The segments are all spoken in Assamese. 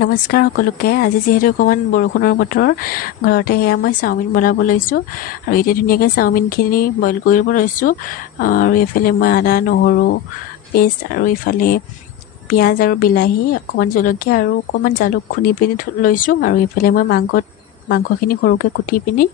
নমস্কাৰ সকলোকে। আজি যিহেতু অকণমান বৰষুণৰ বতৰ, ঘৰতে সেয়া মই চাওমিন বনাব লৈছোঁ আৰু এতিয়া ধুনীয়াকৈ চাওমিনখিনি বইল কৰিব লৈছোঁ। আৰু এইফালে মই আদা নহৰু পেষ্ট আৰু ইফালে পিঁয়াজ আৰু বিলাহী অকণমান জলকীয়া আৰু অকণমান জালুক খুন্দি পিনি লৈছোঁ। আৰু এইফালে মই মাংসখিনি সৰুকৈ কুটি পিনি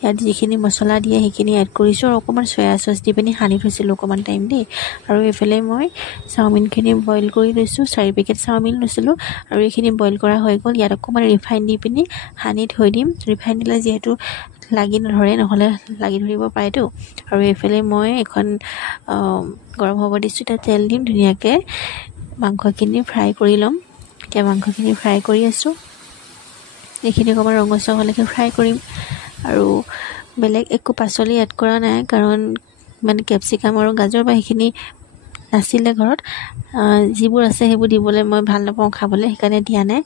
ইয়াত যিখিনি মছলা দিয়ে সেইখিনি এড কৰিছোঁ আৰু অকণমান চয়া চচ দি পিনি সানি থৈছিলোঁ অকণমান টাইম দেই। আৰু এইফালে মই চাওমিনখিনি বইল কৰি লৈছোঁ। 4 পেকেট চাওমিন লৈছিলোঁ আৰু এইখিনি বইল কৰা হৈ গ'ল। ইয়াত অকণমান ৰিফাইন দি পিনি সানি থৈ দিম। ৰিফাইন দিলে যিহেতু লাগি নধৰে, নহ'লে লাগি ধৰিব পাৰেতো। আৰু এইফালে মই এখন গৰম হ'ব দিছোঁ, তাত তেল দিম, ধুনীয়াকৈ মাংসখিনি ফ্ৰাই কৰি ল'ম। এতিয়া মাংসখিনি ফ্ৰাই কৰি আছোঁ। এইখিনি অকণমান ৰঙচুৱা হ'লেকৈ ফ্ৰাই কৰিম আৰু বেলেগ একো পাচলি এড কৰা নাই, কাৰণ মানে কেপচিকাম আৰু গাজৰ বা সেইখিনি নাছিলে ঘৰত। যিবোৰ আছে সেইবোৰ দিবলৈ মই ভাল নাপাওঁ খাবলৈ, সেইকাৰণে দিয়া নাই।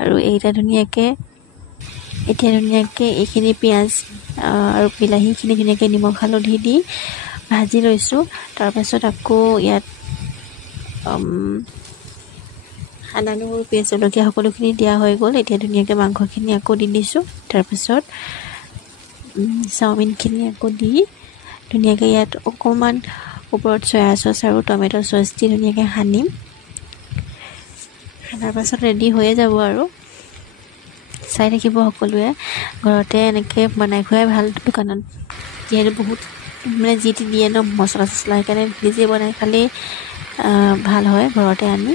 আৰু এতিয়া ধুনীয়াকৈ এইখিনি পিঁয়াজ আৰু বিলাহীখিনি ধুনীয়াকৈ নিমখ হালধি দি ভাজি লৈছোঁ। তাৰপাছত আকৌ ইয়াত আদা নহৰু পেষ্ট জলকীয়া সকলোখিনি দিয়া হৈ গ'ল। এতিয়া ধুনীয়াকৈ মাংসখিনি আকৌ দি দিছোঁ। তাৰপিছত চাওমিনখিনি আকৌ দি ধুনীয়াকৈ ইয়াত অকণমান ওপৰত চয়া চচ আৰু টমেট' চচ দি ধুনীয়াকৈ সানিম। সানাৰ পাছত ৰেডি হৈয়ে যাব আৰু চাই থাকিব সকলোৱে। ঘৰতে এনেকৈ বনাই খোৱাই ভাল, দোকানত যিহেতু বহুত মানে যি টি দিয়ে ন মছলা চছলা, সেইকাৰণে নিজে বনাই খালেই ভাল হয় ঘৰতে আনি।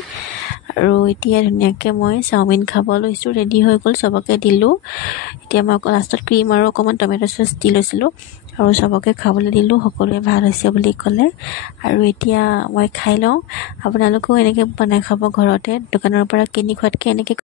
আৰু এতিয়া ধুনীয়াকৈ মই চাওমিন খাব লৈছোঁ। ৰেডি হৈ গ'ল, চবকে দিলোঁ। এতিয়া মই লাষ্টত ক্ৰীম আৰু অকণমান টমেট' চচ দি লৈছিলোঁ আৰু চবকে খাবলৈ দিলোঁ। সকলোৱে ভাল হৈছে বুলি ক'লে। আৰু এতিয়া মই খাই লওঁ। আপোনালোকেও এনেকৈ বনাই খাব ঘৰতে, দোকানৰ পৰা কিনি খোৱাতকৈ এনেকৈ